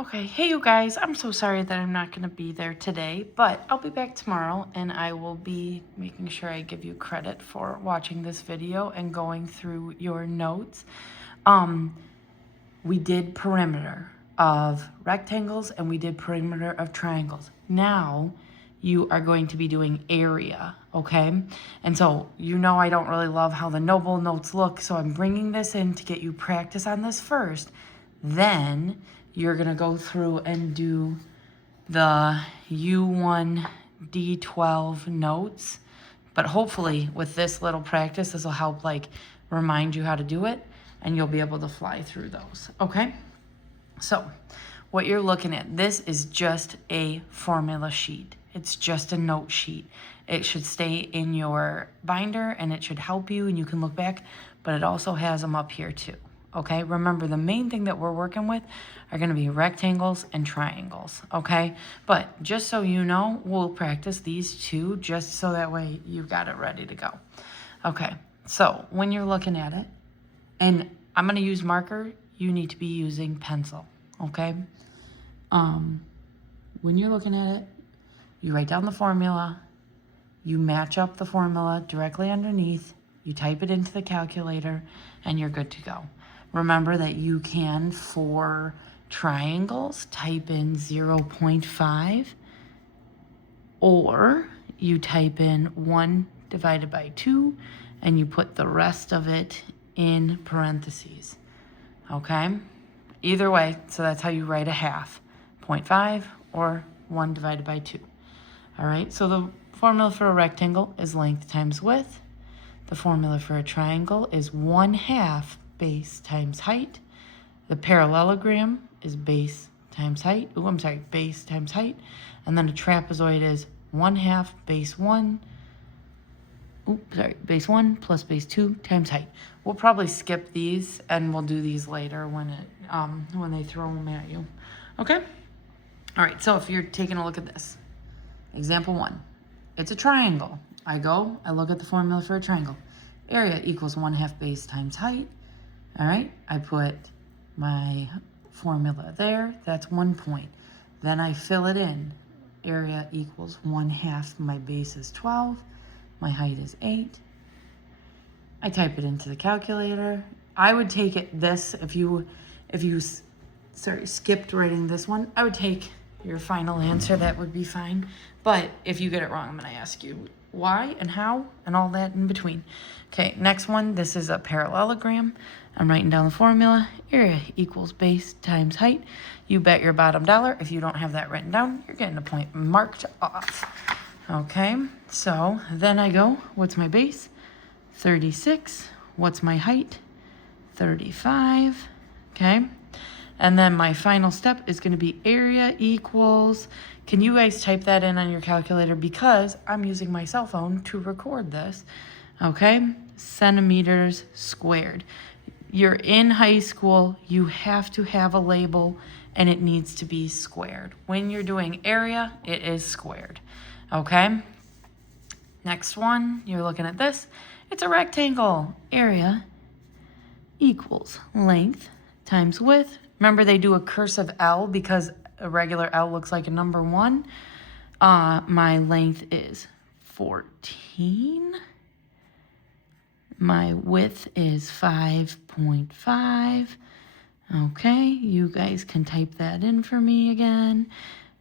Okay, hey you guys, I'm so sorry that I'm not going to be there today, but I'll be back tomorrow and I will be making sure I give you credit for watching this video and going through your notes. We did perimeter of rectangles and we did perimeter of triangles. Now you are going to be doing area, okay? And so you know I don't really love how the noble notes look, so I'm bringing this in to get you practice on this first. Then you're gonna go through and do the U1 D12 notes, but hopefully with this little practice, this will help like remind you how to do it and you'll be able to fly through those, okay? So what you're looking at, this is just a formula sheet. It's just a note sheet. It should stay in your binder and it should help you and you can look back, but it also has them up here too. Okay, remember the main thing that we're working with are going to be rectangles and triangles, okay? But just so you know, we'll practice these two just so that way you've got it ready to go. Okay, so when you're looking at it, and I'm going to use marker, you need to be using pencil, okay? When you're looking at it, you write down the formula, you match up the formula directly underneath, you type it into the calculator, and you're good to go. Remember that you can, for triangles, type in 0.5, or you type in 1 divided by 2, and you put the rest of it in parentheses, okay? Either way, so that's how you write a half, 0.5 or 1 divided by 2. All right, so the formula for a rectangle is length times width. The formula for a triangle is 1/2 base times height. The parallelogram is base times height. Oh, I'm sorry, base times height. And then a trapezoid is 1/2 base 1. Base 1 plus base 2 times height. We'll probably skip these and we'll do these later when they throw them at you. Okay? All right, so if you're taking a look at this, example 1, it's a triangle. I look at the formula for a triangle. Area equals 1/2 base times height. All right, I put my formula there. That's 1 point. Then I fill it in. Area equals 1/2. My base is 12. My height is 8. I type it into the calculator. I would take it this, if you skipped writing this one, I would take your final answer. That would be fine. But if you get it wrong, I'm going to ask you why and how and all that in between. Okay, next one, this is a parallelogram. I'm writing down the formula. Area equals base times height. You bet your bottom dollar, if you don't have that written down, you're getting a point marked off. Okay, so then I go, what's my base? 36. What's my height? 35. Okay, and then my final step is going to be area equals, can you guys type that in on your calculator because I'm using my cell phone to record this, okay? Centimeters squared. You're in high school, you have to have a label and it needs to be squared. When you're doing area, it is squared, okay? Next one, you're looking at this. It's a rectangle. Area equals length times width. Remember, they do a cursive L because a regular L looks like a number 1. My length is 14. My width is 5.5. Okay, you guys can type that in for me again.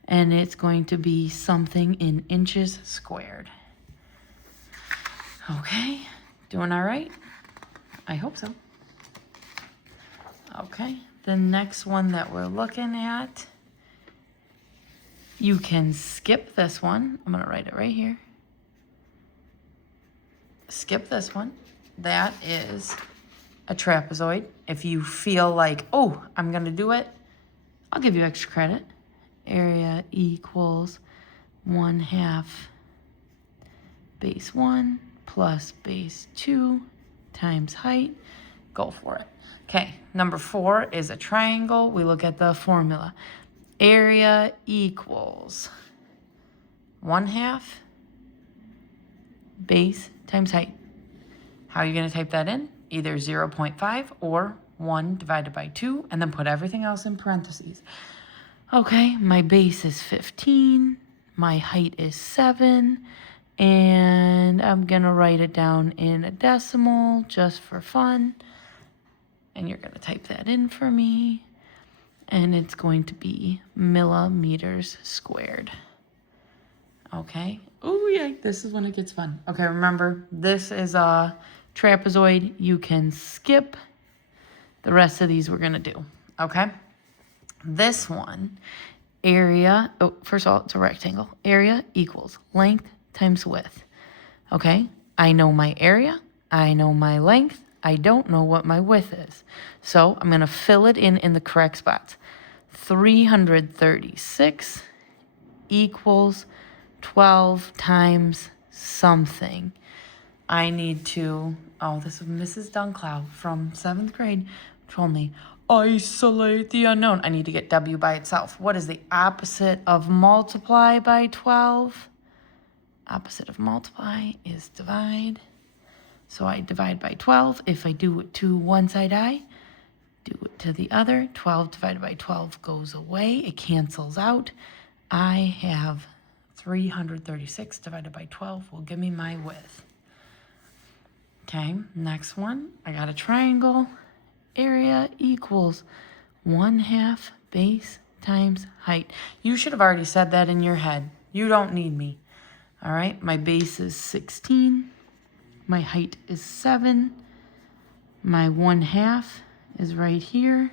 And it's going to be something in inches squared. Okay, doing all right? I hope so. Okay, the next one that we're looking at, you can skip this one. I'm going to write it right here. Skip this one. That is a trapezoid. If you feel like, oh, I'm going to do it, I'll give you extra credit. Area equals 1/2 base 1 plus base 2 times height. Go for it. Okay, number 4 is a triangle. We look at the formula. Area equals 1/2 base times height. How are you going to type that in? Either 0.5 or 1 divided by 2, and then put everything else in parentheses. Okay, my base is 15. My height is 7. And I'm going to write it down in a decimal just for fun. And you're going to type that in for me. And it's going to be millimeters squared. Okay. Oh, yeah, this is when it gets fun. Okay, remember, this is a trapezoid. You can skip the rest of these we're going to do. Okay? This one, area, oh, first of all, it's a rectangle. Area equals length times width. Okay? I know my area. I know my length. I don't know what my width is. So I'm going to fill it in the correct spots. 336 equals 12 times something. I need to, oh, this is Mrs. Dunclow from 7th grade, told me, isolate the unknown. I need to get W by itself. What is the opposite of multiply by 12? Opposite of multiply is divide. So I divide by 12. If I do it to one side, I do it to the other. 12 divided by 12 goes away. It cancels out. I have 336 divided by 12 will give me my width. Okay, next one. I got a triangle. Area equals 1/2 base times height. You should have already said that in your head. You don't need me. All right, my base is 16. My height is 7. My 1/2 is right here.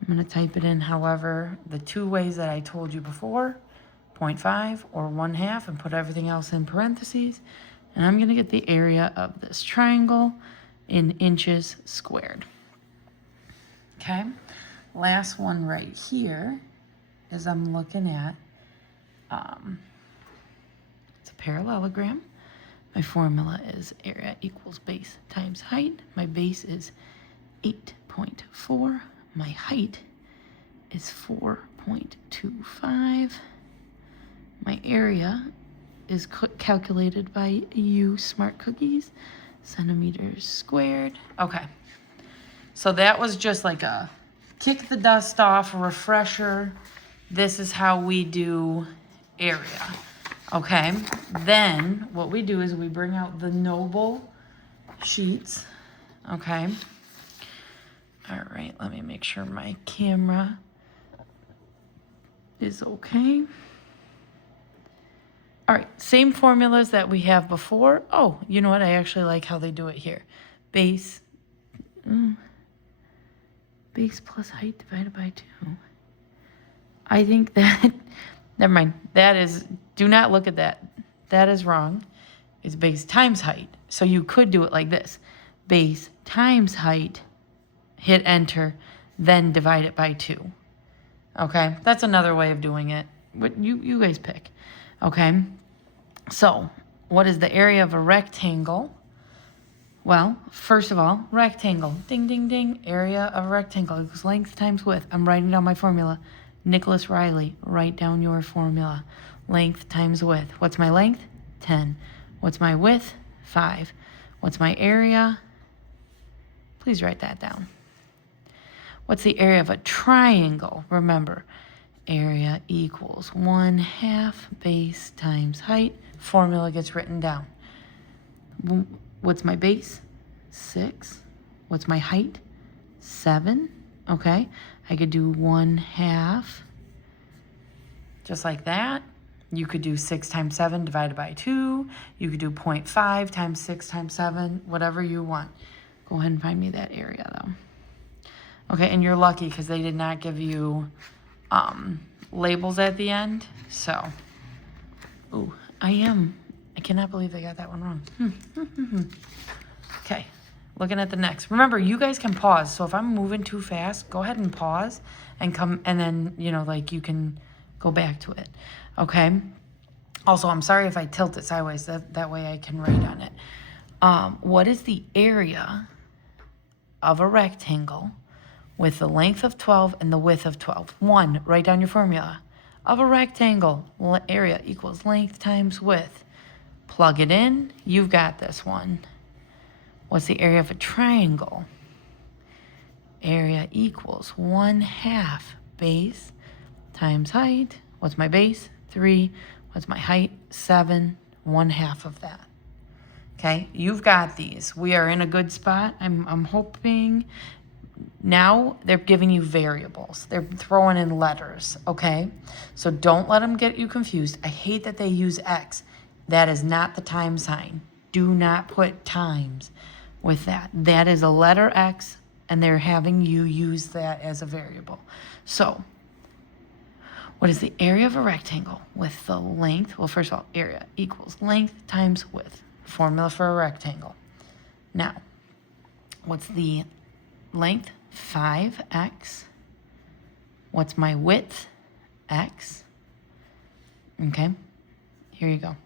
I'm going to type it in however the two ways that I told you before, 0.5 or 1/2, and put everything else in parentheses. And I'm going to get the area of this triangle in inches squared. Okay, last one right here is I'm looking at, it's a parallelogram. My formula is area equals base times height. My base is 8.4. My height is 4.25. My area is calculated by you smart cookies, centimeters squared. Okay, so that was just like a kick the dust off, a refresher. This is how we do area. Okay, then what we do is we bring out the Noble sheets. Okay, all right, let me make sure my camera is okay. All right, same formulas that we have before. Oh, you know what? I actually like how they do it here. Base plus height divided by 2. I think that, never mind. That is, do not look at that. That is wrong. It's base times height. So you could do it like this. Base times height, hit enter, then divide it by 2. Okay, that's another way of doing it. But you guys pick. Okay, so what is the area of a rectangle? Well, first of all, rectangle, ding, ding, ding, area of a rectangle equals length times width. I'm writing down my formula. Nicholas Riley, write down your formula. Length times width. What's my length? 10. What's my width? 5. What's my area? Please write that down. What's the area of a triangle? Remember, area equals 1/2 base times height. Formula gets written down. What's my base? 6. What's my height? 7. Okay, I could do 1/2 just like that. You could do 6 times 7 divided by 2. You could do 0.5 times 6 times 7, whatever you want. Go ahead and find me that area though. Okay, and you're lucky because they did not give you labels at the end. So, ooh, I cannot believe they got that one wrong. Okay, looking at the next. Remember, you guys can pause. So if I'm moving too fast, go ahead and pause and come, and then, you know, like you can go back to it. Okay. Also, I'm sorry if I tilt it sideways. That way I can write on it. What is the area of a rectangle with the length of 12 and the width of 12? 1, write down your formula. Of a rectangle, area equals length times width. Plug it in. You've got this one. What's the area of a triangle? Area equals 1/2 base times height. What's my base? 3. What's my height? 7. 1/2 of that. Okay, you've got these. We are in a good spot. I'm hoping. Now they're giving you variables. They're throwing in letters, okay? So don't let them get you confused. I hate that they use X. That is not the time sign. Do not put times with that. That is a letter X, and they're having you use that as a variable. So what is the area of a rectangle with the length? Well, first of all, area equals length times width. Formula for a rectangle. Now, what's the length? 5x. What's my width? X. Okay, here you go.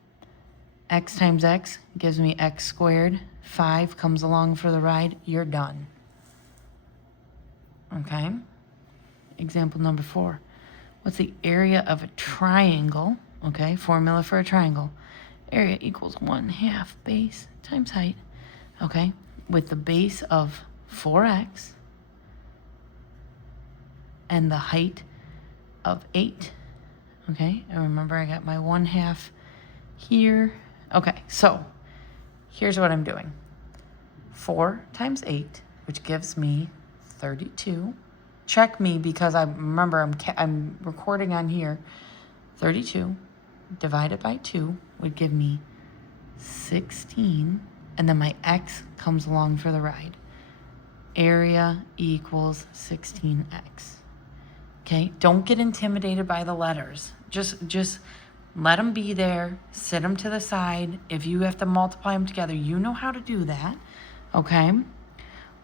X times x gives me x squared. 5 comes along for the ride. You're done. Okay, example number 4. What's the area of a triangle? Okay, formula for a triangle. Area equals 1/2 base times height. Okay, with the base of 4x and the height of 8. Okay, and remember I got my 1/2 here. Okay, so here's what I'm doing. 4 times 8, which gives me 32. Check me because I remember I'm recording on here. 32 divided by 2 would give me 16, and then my x comes along for the ride. Area equals 16x. Okay, don't get intimidated by the letters. Just let them be there, sit them to the side. If you have to multiply them together, you know how to do that, okay?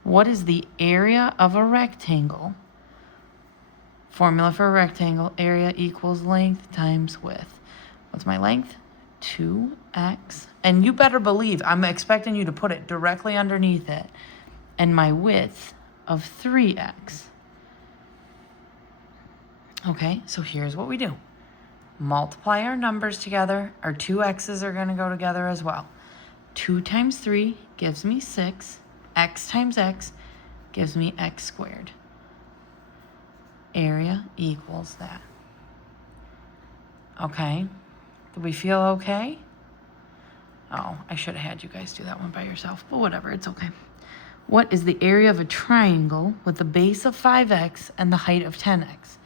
What is the area of a rectangle? Formula for a rectangle, area equals length times width. What's my length? 2x. And you better believe I'm expecting you to put it directly underneath it. And my width of 3x. Okay, so here's what we do. Multiply our numbers together. Our 2 x's are going to go together as well. 2 times 3 gives me 6. X times x gives me x squared. Area equals that. Okay, do we feel okay? Oh, I should have had you guys do that one by yourself, but whatever, it's okay. What is the area of a triangle with the base of 5x and the height of 10x?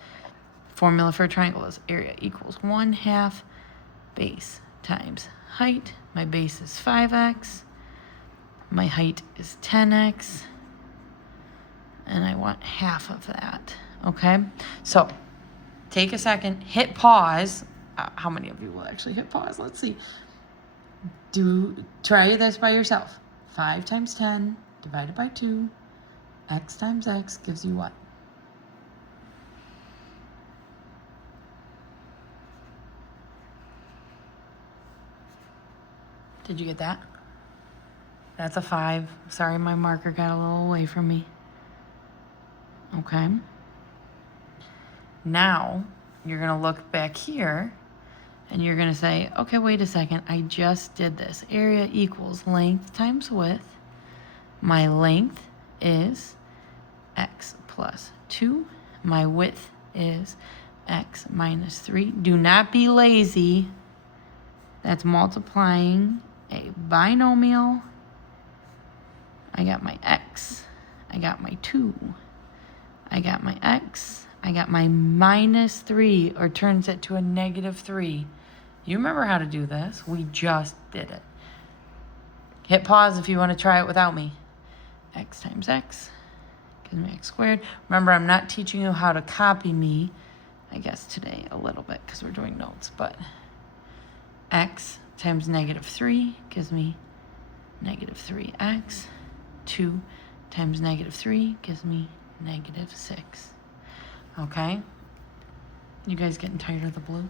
Formula for a triangle is area equals 1/2 base times height. My base is 5x. My height is 10x. And I want half of that. Okay? So, take a second. Hit pause. How many of you will actually hit pause? Let's see. Try this by yourself. 5 times 10 divided by 2. X times x gives you what? Did you get that? That's a 5. Sorry, my marker got a little away from me. Okay. Now, you're going to look back here, and you're going to say, okay, wait a second. I just did this. Area equals length times width. My length is x plus 2. My width is x minus 3. Do not be lazy. That's multiplying a binomial. I got my x. I got my 2. I got my x. I got my minus 3, or turns it to a negative 3. You remember how to do this. We just did it. Hit pause if you want to try it without me. X times x gives me x squared. Remember, I'm not teaching you how to copy me, I guess, today a little bit because we're doing notes, but x times negative 3 gives me negative 3x. 2 times negative 3 gives me negative 6. Okay? You guys getting tired of the blue?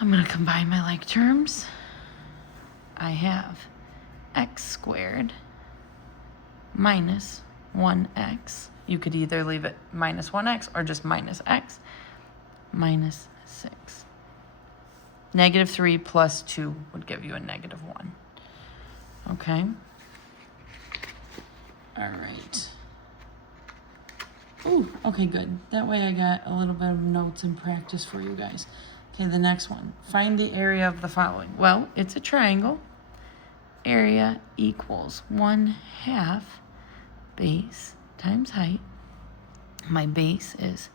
I'm going to combine my like terms. I have x squared minus 1x. You could either leave it minus 1x or just minus x minus 6. Negative 3 plus 2 would give you a negative 1. Okay? All right. Ooh, okay, good. That way I got a little bit of notes and practice for you guys. Okay, the next one. Find the area of the following. Well, it's a triangle. Area equals 1/2 base times height. My base is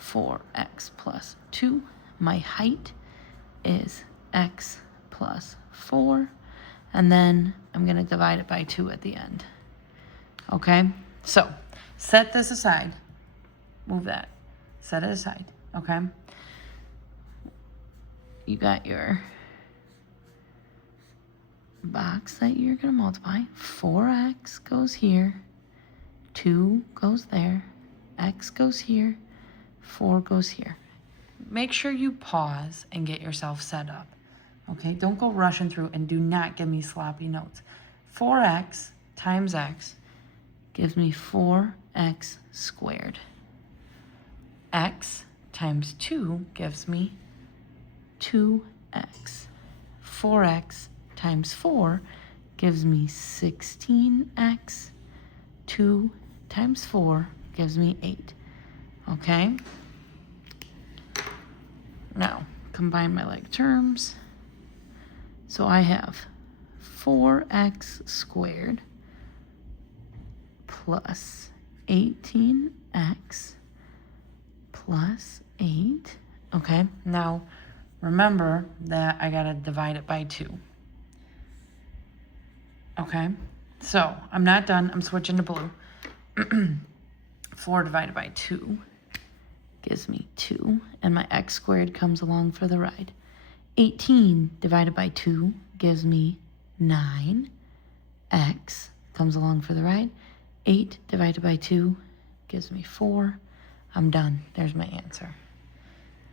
4x plus 2. My height is x plus 4. And then I'm going to divide it by 2 at the end. Okay? So, set this aside. Move that. Set it aside. Okay? You got your box that you're going to multiply. 4x goes here. 2 goes there. X goes here. 4 goes here. Make sure you pause and get yourself set up. Okay? Don't go rushing through, and do not give me sloppy notes. 4x times x gives me 4x squared. X times 2 gives me 2x. 4x times 4 gives me 16x. 2 times 4 gives me 8. Okay? Now, combine my like terms. So I have 4x squared plus 18x plus 8. Okay, now remember that I gotta divide it by 2. Okay, so I'm not done. I'm switching to blue. 4 divided by 2 gives me 2, and my x squared comes along for the ride. 18 divided by 2 gives me 9. X comes along for the ride. 8 divided by 2 gives me 4. I'm done. There's my answer.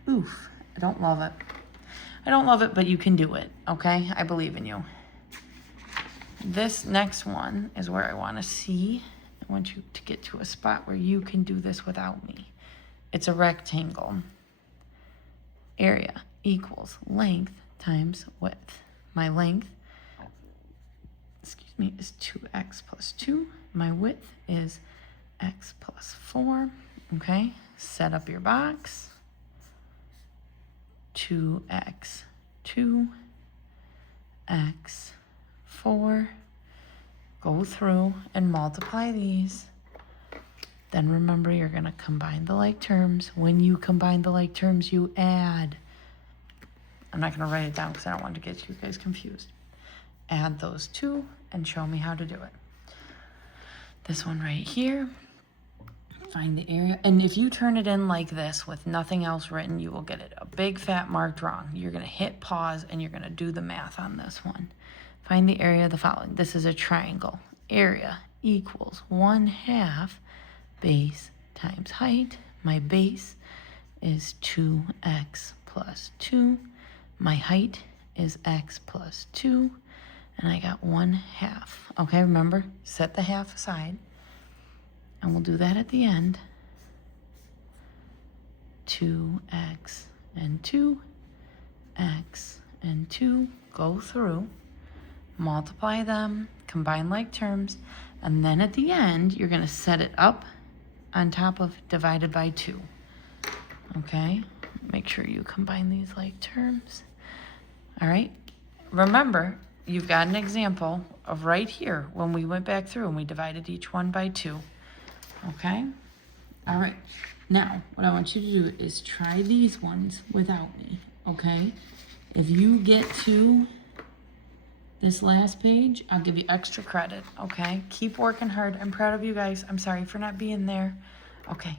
Oof, I don't love it. I don't love it, but you can do it, okay? I believe in you. This next one is where I want to see. I want you to get to a spot where you can do this without me. It's a rectangle. Area equals length times width. My length, is 2x plus 2. My width is x plus 4. Okay, set up your box. 2x, 2, x, 4. Go through and multiply these. Then remember, you're going to combine the like terms. When you combine the like terms, you add. I'm not going to write it down because I don't want to get you guys confused. Add those two and show me how to do it. This one right here. Find the area. And if you turn it in like this with nothing else written, you will get it a big fat marked wrong. You're going to hit pause and you're going to do the math on this one. Find the area of the following. This is a triangle. Area equals 1/2 base times height. My base is 2x plus 2. My height is x plus 2. And I got 1/2. Okay, remember, set the half aside. And we'll do that at the end. 2x and 2, x and 2, go through, multiply them, combine like terms, and then at the end, you're going to set it up on top of divided by 2. Okay, make sure you combine these like terms. All right, remember, you've got an example of right here when we went back through and we divided each one by 2. Okay? All right. Now, what I want you to do is try these ones without me, okay? If you get to this last page, I'll give you extra credit, okay? Keep working hard. I'm proud of you guys. I'm sorry for not being there. Okay,